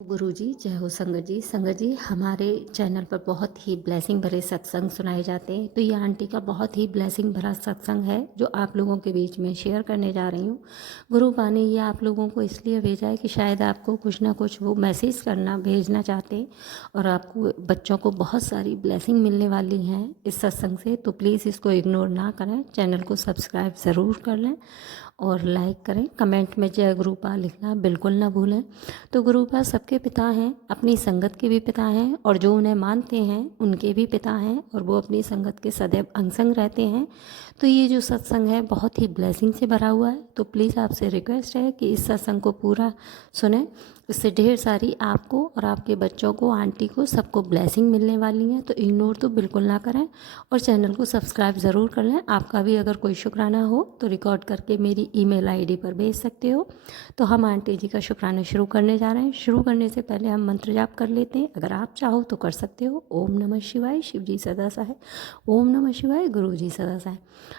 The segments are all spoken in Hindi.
गुरुजी जय हो संगत जी हमारे चैनल पर बहुत ही ब्लेसिंग भरे सत्संग सुनाए जाते हैं। तो ये आंटी का बहुत ही ब्लेसिंग भरा सत्संग है जो आप लोगों के बीच में शेयर करने जा रही हूँ। गुरु पा ने ये आप लोगों को इसलिए भेजा है कि शायद आपको कुछ ना कुछ वो मैसेज करना भेजना चाहते हैं और आपको बच्चों को बहुत सारी ब्लेसिंग मिलने वाली हैं इस सत्संग से। तो प्लीज़ इसको इग्नोर ना करें, चैनल को सब्सक्राइब ज़रूर कर लें और लाइक करें। कमेंट में जय गुरुपा लिखना बिल्कुल ना भूलें। तो गुरुपा सबके पिता हैं, अपनी संगत के भी पिता हैं और जो उन्हें मानते हैं उनके भी पिता हैं और वो अपनी संगत के सदैव अंग संग रहते हैं। तो ये जो सत्संग है बहुत ही ब्लेसिंग से भरा हुआ है। तो प्लीज़ आपसे रिक्वेस्ट है कि इस सत्संग को पूरा सुने, इससे ढेर सारी आपको और आपके बच्चों को, आंटी को, सबको ब्लेसिंग मिलने वाली है। तो इग्नोर तो बिल्कुल ना करें और चैनल को सब्सक्राइब ज़रूर कर लें। आपका भी अगर कोई शुक्राना हो तो रिकॉर्ड करके मेरी ईमेल आईडी पर भेज सकते हो। तो हम आंटी जी का शुक्राना शुरू करने जा रहे हैं। शुरू करने से पहले हम मंत्र जाप कर लेते हैं, अगर आप चाहो तो कर सकते हो। ओम नमः शिवाय, शिव जी सदा सहाय। ओम नमः शिवाय, गुरु जी सदा सहाय।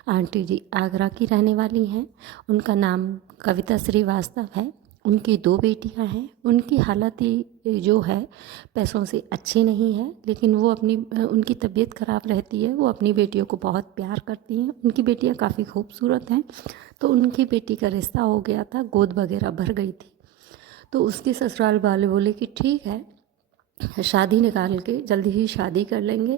आंटी जी आगरा की रहने वाली हैं, उनका नाम कविता श्रीवास्तव है। उनकी 2 बेटियां हैं। उनकी हालत ही जो है पैसों से अच्छी नहीं है, लेकिन वो उनकी तबीयत ख़राब रहती है। वो अपनी बेटियों को बहुत प्यार करती हैं। उनकी बेटियां काफ़ी खूबसूरत हैं। तो उनकी बेटी का रिश्ता हो गया था, गोद वगैरह भर गई थी। तो उसके ससुराल वाले बोले कि ठीक है, शादी निकाल के जल्दी ही शादी कर लेंगे।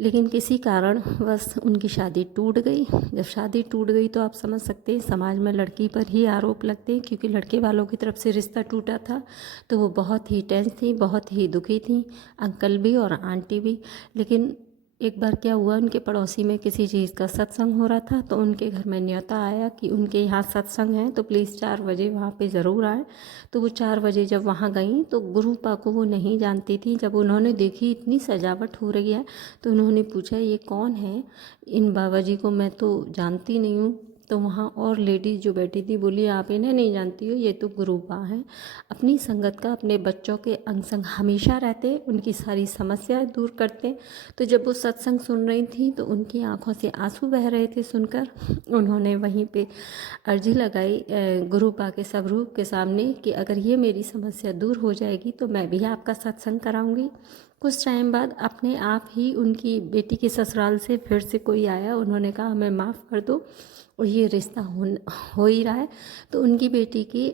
लेकिन किसी कारण बस उनकी शादी टूट गई। जब शादी टूट गई तो आप समझ सकते हैं समाज में लड़की पर ही आरोप लगते हैं, क्योंकि लड़के वालों की तरफ से रिश्ता टूटा था। तो वो बहुत ही टेंस थी, बहुत ही दुखी थी, अंकल भी और आंटी भी। लेकिन एक बार क्या हुआ, उनके पड़ोसी में किसी चीज़ का सत्संग हो रहा था तो उनके घर में न्योता आया कि उनके यहाँ सत्संग है तो प्लीज़ 4 बजे वहाँ पे ज़रूर आए। तो वो 4 बजे जब वहाँ गई तो गुरुपा को वो नहीं जानती थी। जब उन्होंने देखी इतनी सजावट हो रही है तो उन्होंने पूछा ये कौन है, इन बाबा जी को मैं तो जानती नहीं हूँ। तो वहाँ और लेडीज़ जो बैठी थी बोली आप इन्हें नहीं जानती हो, ये तो गुरुपा हैं। अपनी संगत का अपने बच्चों के अंग संग हमेशा रहते, उनकी सारी समस्याएं दूर करते। तो जब वो सत्संग सुन रही थी तो उनकी आंखों से आंसू बह रहे थे सुनकर। उन्होंने वहीं पे अर्जी लगाई गुरुपा के स्वरूप के सामने कि अगर ये मेरी समस्या दूर हो जाएगी तो मैं भी आपका सत्संग कराऊंगी। कुछ टाइम बाद अपने आप ही उनकी बेटी के ससुराल से फिर से कोई आया। उन्होंने कहा हमें माफ़ कर दो और ये रिश्ता हो ही रहा है। तो उनकी बेटी की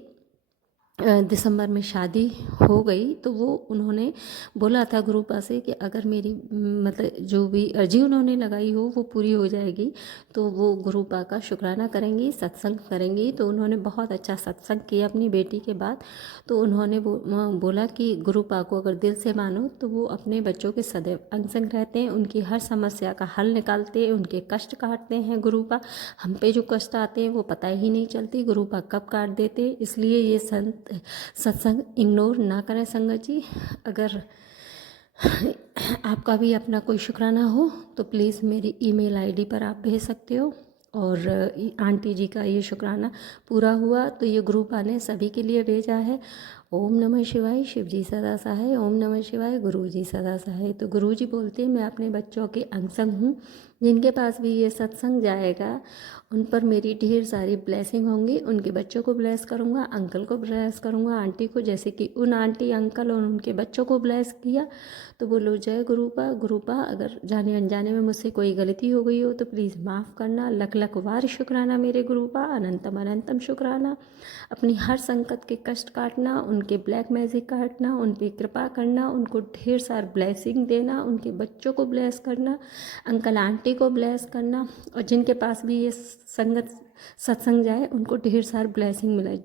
दिसंबर में शादी हो गई। तो वो उन्होंने बोला था गुरुपा से कि अगर मेरी मतलब जो भी अर्जी उन्होंने लगाई हो वो पूरी हो जाएगी तो वो गुरुपा का शुक्राना करेंगी, सत्संग करेंगी। तो उन्होंने बहुत अच्छा सत्संग किया अपनी बेटी के बाद। तो उन्होंने बोला कि गुरुपा को अगर दिल से मानो तो वो अपने बच्चों के सदैव अंग संग रहते हैं, उनकी हर समस्या का हल निकालते हैं, उनके कष्ट काटते हैं गुरुपा। हम पे जो कष्ट आते हैं वो पता ही नहीं चलती, गुरुपा कब काट देते। इसलिए ये सत्संग इग्नोर ना करें संगत जी। अगर आपका भी अपना कोई शुक्राना हो तो प्लीज़ मेरी ईमेल आईडी पर आप भेज सकते हो। और आंटी जी का ये शुक्राना पूरा हुआ तो ये गुरुपा ने सभी के लिए भेजा है। ओम नमः शिवाय, शिव जी सदा सहाय। ओम नमः शिवाय, गुरु जी सदा सहाय। तो गुरु जी बोलते हैं मैं अपने बच्चों के अंग संग हूँ, जिनके पास भी ये सत्संग जाएगा उन पर मेरी ढेर सारी ब्लेसिंग होंगी। उनके बच्चों को ब्लेस करूँगा, अंकल को ब्लेस करूँगा, आंटी को, जैसे कि उन आंटी अंकल और उनके बच्चों को ब्लेस किया। तो बोलो जय गुरुपा। गुरुपा अगर जाने अनजाने में मुझसे कोई गलती हो गई हो तो प्लीज़ माफ़ करना। लख लख वार शुक्राना मेरे गुरुपा, अनंतम अनंतम शुक्राना। अपनी हर संकट के कष्ट काटना, उनके ब्लैक मैजिक काटना, उन पर कृपा करना, उनको ढेर सार ब्लेसिंग देना, उनके बच्चों को ब्लेस करना, अंकल आंटी को ब्लेस करना और जिनके पास भी ये संगत सत्संग जाए उनको ढेर सार ब्लेसिंग मिले।